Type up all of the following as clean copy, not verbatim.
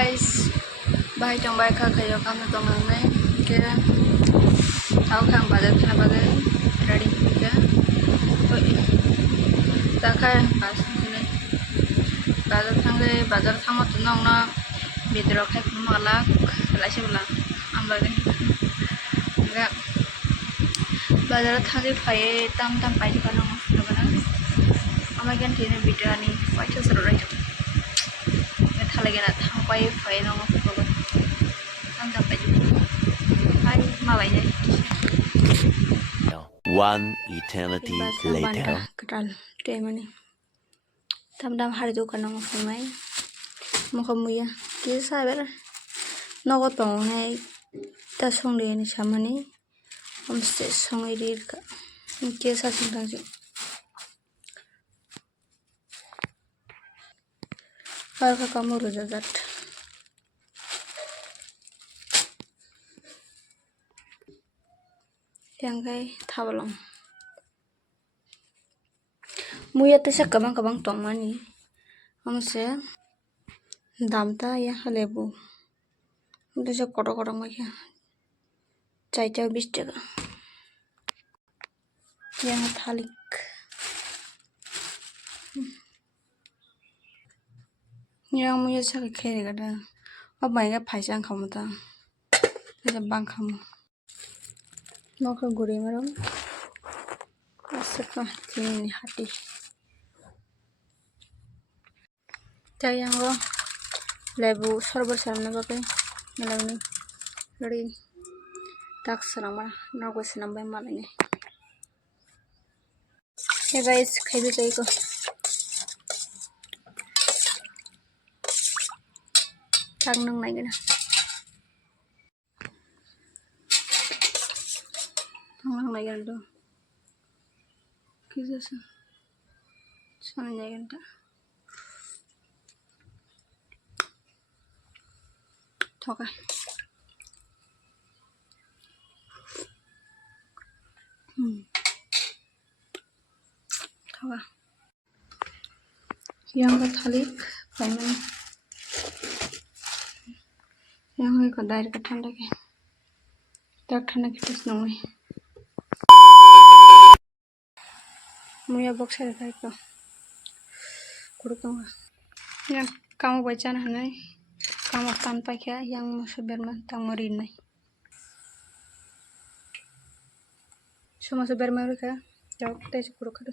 guys, bahay trong bay kayo kami tongangnay kaya tahu kang bazar kana bazar ready ya oi takai pas ini bazar thangma tunong na bidro khai mala laisi bula ambagen enggak bazar thangji phai tam pai kana ngana amagen tine bidro ani paitho serai lagi nak sampai file nong foto anda pai hai malainya one eternity later ketal temani tam hari tu kan nong mai mukamuya kisa ber nogo tong hai ta song de ni samani homste song irir ka kisa singtang harga kamu rujat yang kai thabalong muya tesa kabang tong mani amse damta ya lebu tesa koto maya chai 20 টাকা yang thalik yang muya sa khere gada abai ga phaisang khamuta tesa bang khamu maka gure maram asaka tini hati tayang ro lebu sorbor sarna bakai melawni lori tak salama nago senambai malanya hey guys khaidu tai ko tak nang nai gana nang nai gana do kisa sa sana nai gana thoka thoka yang ka thalik paiman yang hoy ko dair ka thanda ke tak thanda ke tes noi muya box sa kai ko kurutong yang kamu baca hanai kamu tanpa kya yang seberman tang marin nai semua seberman ka jauh tes kuruk kadu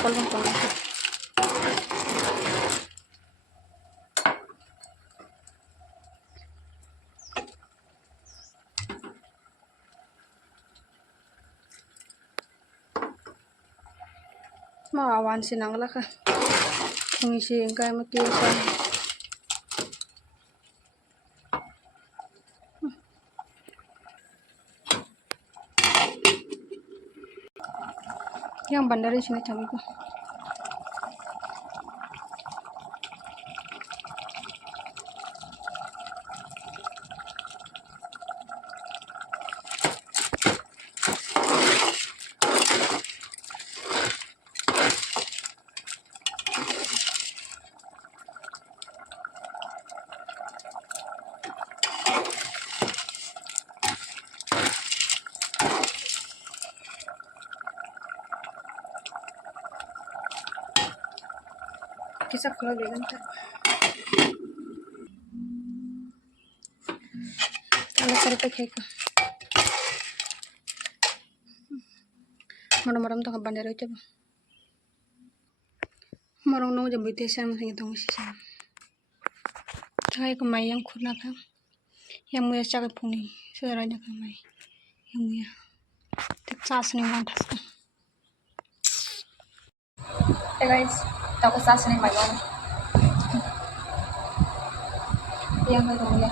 mau awan sinang lah kah ngisi kai mati sa yang bandar di sini kami ko kisah kalau dengan kalau cari pakai ko maram to bandar itu marong no jam bite sam sing tong sisa kai ko mai yang khuna ka yang muya cha ka phuni seranya ka mai yang muya tak sas ni man thas hey guys tak sas ni mai man yang ka muya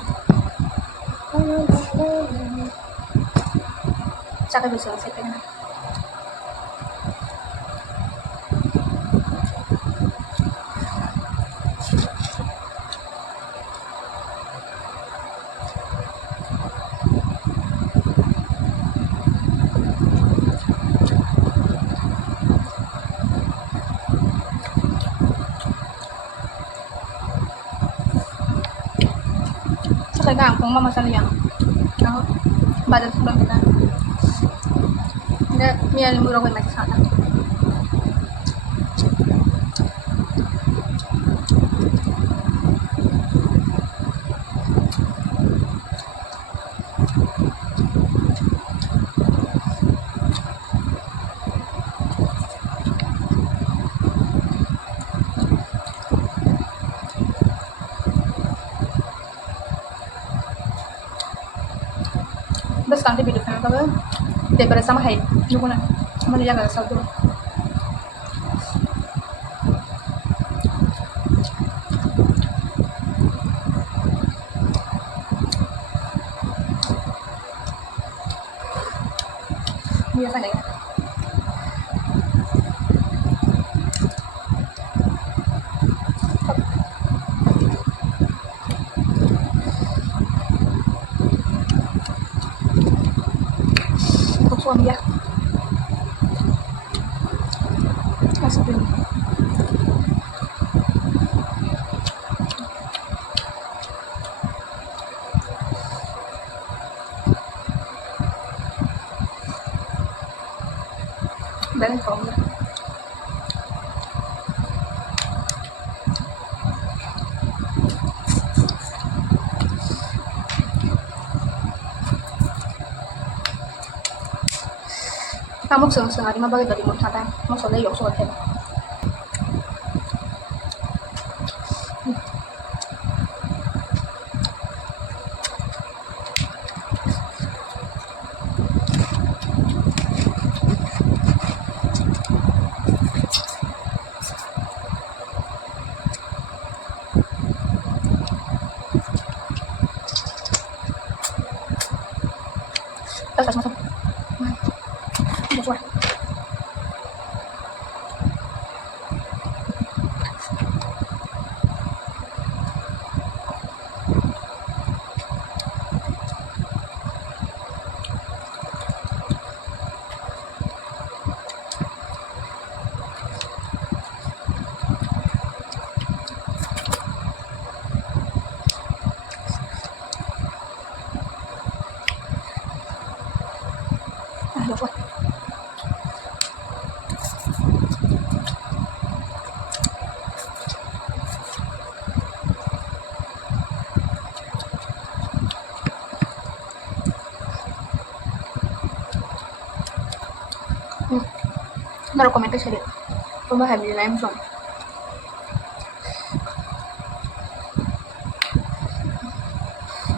cha ka bisa se ka saya gampang mama saya yang kalau baca sebelum kita dia dia murah macam sana bes kanti video kan kalau daripada sama hai nunggu nak sama dia nggak satu biasa nggak ya untuk suami ya masuk dulu dan suami kamu sering hari mah bagi dari mulut kata maksudnya yok surat hebat tas masuk masuk yok baru komentar saya coba habis lain song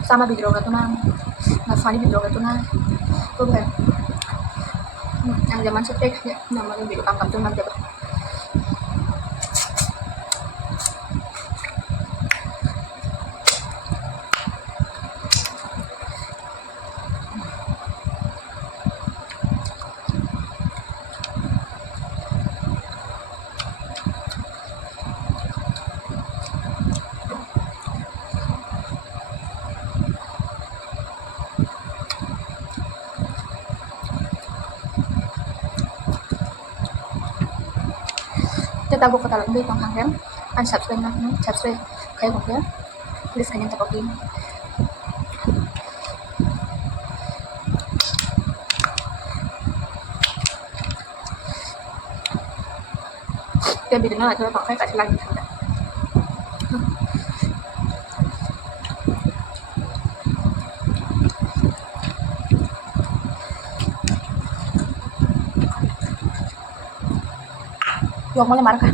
sama video tuh nang Nafani video tuh nang coba yang zaman setek ya namanya video kakak tuh nanti apa kita buka talang di tong hangem unsubscribe na subscribe kayo ko ya please kanyang tapagin kaya video na ito pakai kasih lagi sana Huwag mo marka.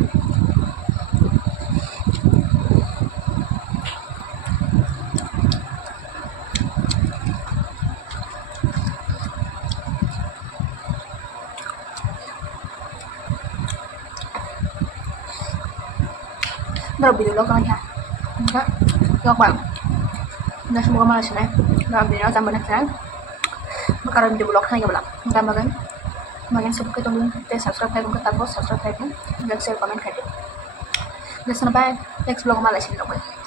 Baru video lo kan ya. Enggak. Yok bang. Nah semoga malas ya. Enggak video tambah nak Makaran video vlog na belum. Enggak magan. Magan सबके तुम subscribe करो उनका तब subscribe करें, like share comment करें. Next bye next blog में like करें.